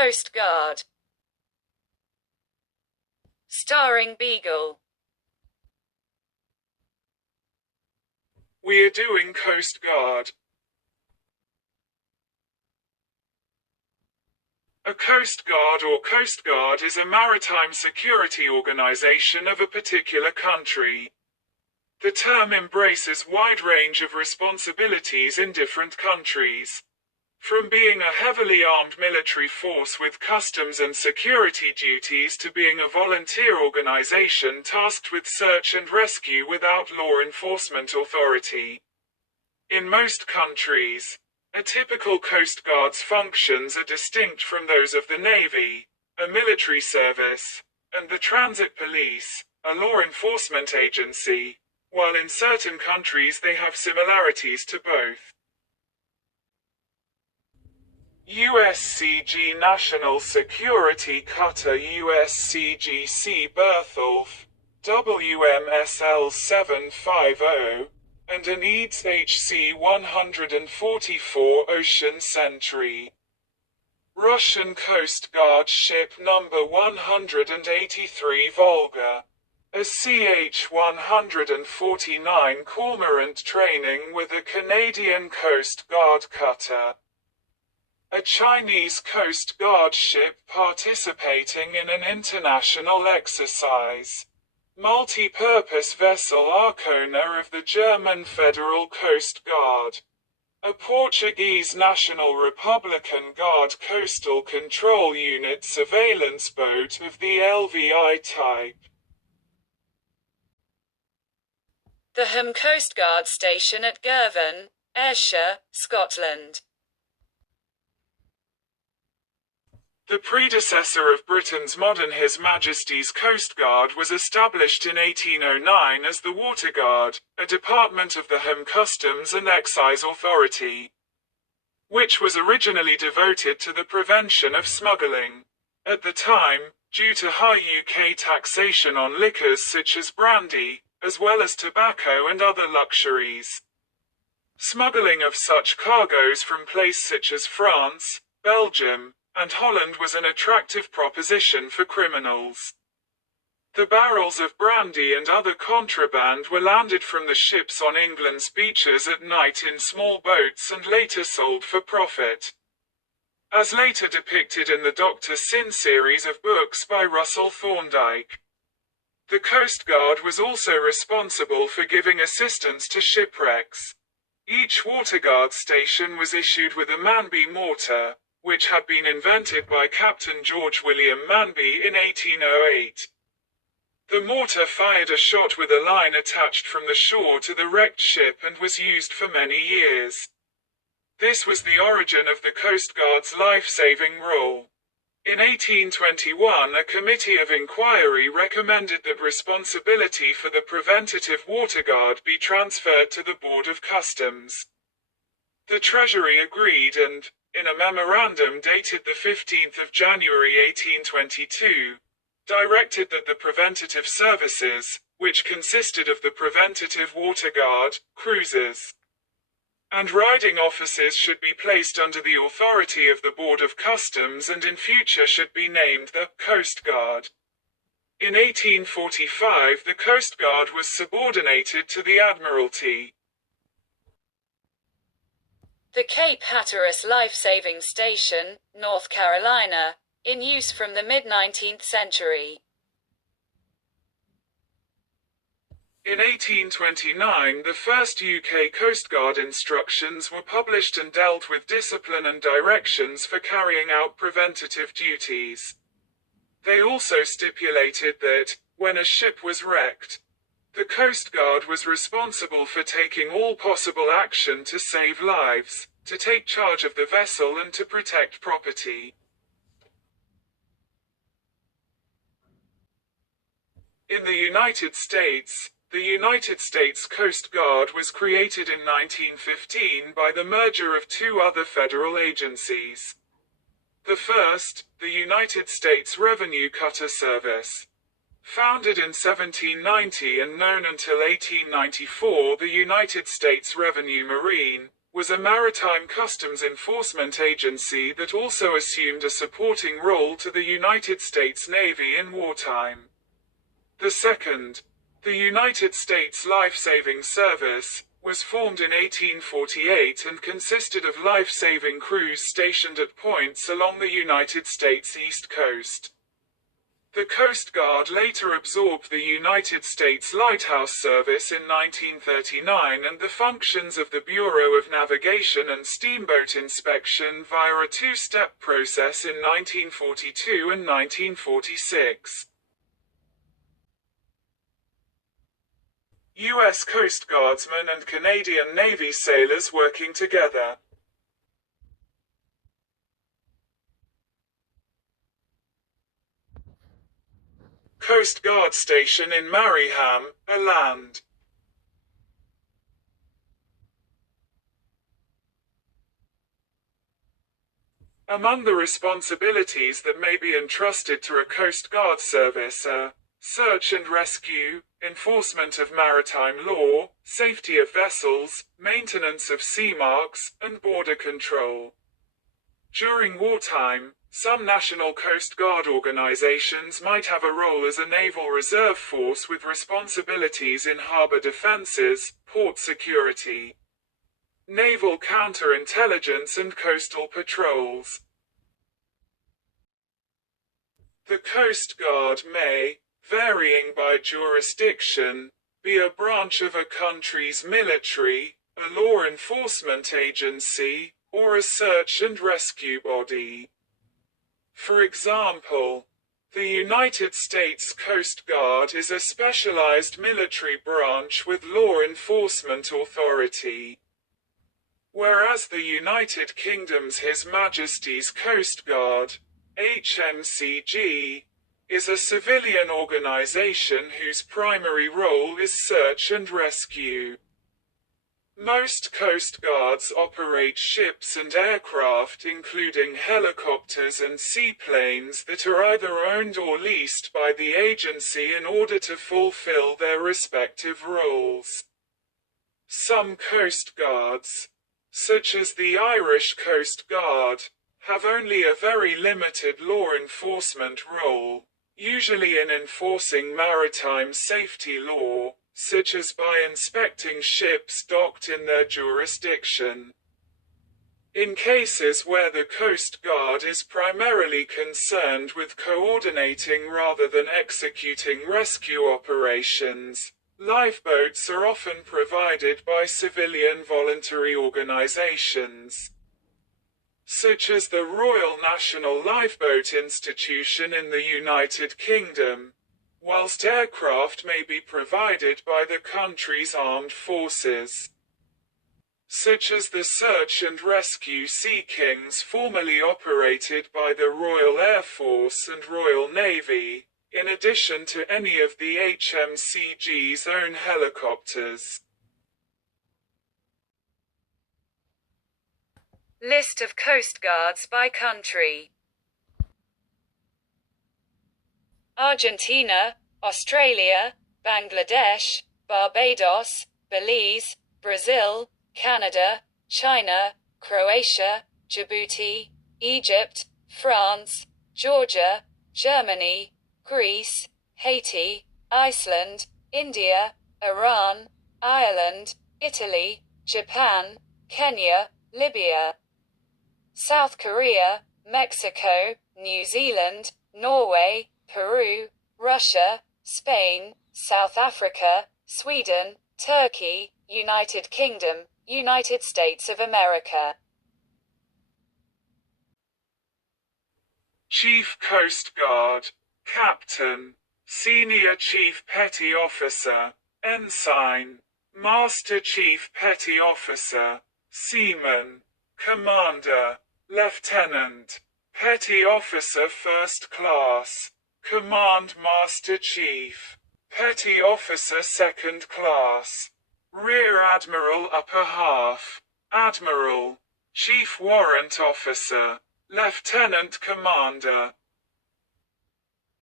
Coast Guard. Starring Beagle. We're doing Coast Guard. A Coast Guard or Coast Guard is a maritime security organization of a particular country. The term embraces a wide range of responsibilities in different countries. From being a heavily armed military force with customs and security duties to being a volunteer organization tasked with search and rescue without law enforcement authority. In most countries, a typical Coast Guard's functions are distinct from those of the Navy, a military service, and the Transit Police, a law enforcement agency, while in certain countries they have similarities to both. USCG National Security Cutter USCGC Bertholf, WMSL 750, and an EADS HC 144 Ocean Sentry. Russian Coast Guard ship number 183 Volga. A CH-149 Cormorant training with a Canadian Coast Guard cutter. A Chinese Coast Guard ship participating in an international exercise. Multi-purpose vessel Arcona of the German Federal Coast Guard. A Portuguese National Republican Guard Coastal Control Unit surveillance boat of the LVI type. The Home Coast Guard station at Girvan, Ayrshire, Scotland. The predecessor of Britain's modern His Majesty's Coast Guard was established in 1809 as the Water Guard, a department of the Home Customs and Excise Authority, which was originally devoted to the prevention of smuggling. At the time, due to high UK taxation on liquors such as brandy, as well as tobacco and other luxuries, smuggling of such cargoes from places such as France, Belgium, and Holland was an attractive proposition for criminals. The barrels of brandy and other contraband were landed from the ships on England's beaches at night in small boats and later sold for profit. As later depicted in the Dr. Sin series of books by Russell Thorndike. The Coast Guard was also responsible for giving assistance to shipwrecks. Each Water Guard station was issued with a Manby mortar, which had been invented by Captain George William Manby in 1808. The mortar fired a shot with a line attached from the shore to the wrecked ship and was used for many years. This was the origin of the Coast Guard's life-saving role. In 1821, a committee of inquiry recommended that responsibility for the preventative Water Guard be transferred to the Board of Customs. The Treasury agreed and, in a memorandum dated the 15th of January 1822, directed that the preventative services, which consisted of the preventative Water Guard, cruisers, and riding officers should be placed under the authority of the Board of Customs and in future should be named the Coast Guard. In 1845 the Coast Guard was subordinated to the Admiralty. The Cape Hatteras Life-Saving Station, North Carolina, in use from the mid-19th century. In 1829 the first UK Coast Guard instructions were published and dealt with discipline and directions for carrying out preventative duties. They also stipulated that, when a ship was wrecked, the Coast Guard was responsible for taking all possible action to save lives, to take charge of the vessel and to protect property. In the United States, the United States Coast Guard was created in 1915 by the merger of two other federal agencies. The first, the United States Revenue Cutter Service. Founded in 1790 and known until 1894, the United States Revenue Marine, was a maritime customs enforcement agency that also assumed a supporting role to the United States Navy in wartime. The second, the United States Life-Saving Service, was formed in 1848 and consisted of life-saving crews stationed at points along the United States East Coast. The Coast Guard later absorbed the United States Lighthouse Service in 1939 and the functions of the Bureau of Navigation and Steamboat Inspection via a two-step process in 1942 and 1946. U.S. Coast Guardsmen and Canadian Navy sailors working together. Coast Guard Station in Mariehamn, Ireland. Among the responsibilities that may be entrusted to a Coast Guard service are search and rescue, enforcement of maritime law, safety of vessels, maintenance of sea marks, and border control. During wartime, some National Coast Guard organizations might have a role as a naval reserve force with responsibilities in harbor defenses, port security, naval counterintelligence and coastal patrols. The Coast Guard may, varying by jurisdiction, be a branch of a country's military, a law enforcement agency, or a search and rescue body. For example, the United States Coast Guard is a specialized military branch with law enforcement authority, whereas the United Kingdom's His Majesty's Coast Guard, HMCG, is a civilian organization whose primary role is search and rescue. Most Coast Guards operate ships and aircraft including helicopters and seaplanes that are either owned or leased by the agency in order to fulfill their respective roles. Some Coast Guards, such as the Irish Coast Guard, have only a very limited law enforcement role, usually in enforcing maritime safety law, such as by inspecting ships docked in their jurisdiction. In cases where the Coast Guard is primarily concerned with coordinating rather than executing rescue operations, lifeboats are often provided by civilian voluntary organizations, such as the Royal National Lifeboat Institution in the United Kingdom, whilst aircraft may be provided by the country's armed forces, such as the Search and Rescue Sea Kings formerly operated by the Royal Air Force and Royal Navy, in addition to any of the HMCG's own helicopters. List of Coast Guards by country. Argentina, Australia, Bangladesh, Barbados, Belize, Brazil, Canada, China, Croatia, Djibouti, Egypt, France, Georgia, Germany, Greece, Haiti, Iceland, India, Iran, Ireland, Italy, Japan, Kenya, Libya, South Korea, Mexico, New Zealand, Norway, Peru, Russia, Spain, South Africa, Sweden, Turkey, United Kingdom, United States of America. Chief Coast Guard, Captain, Senior Chief Petty Officer, Ensign, Master Chief Petty Officer, Seaman, Commander, Lieutenant, Petty Officer First Class, Command Master Chief, Petty Officer Second Class, Rear Admiral Upper Half, Admiral, Chief Warrant Officer, Lieutenant Commander,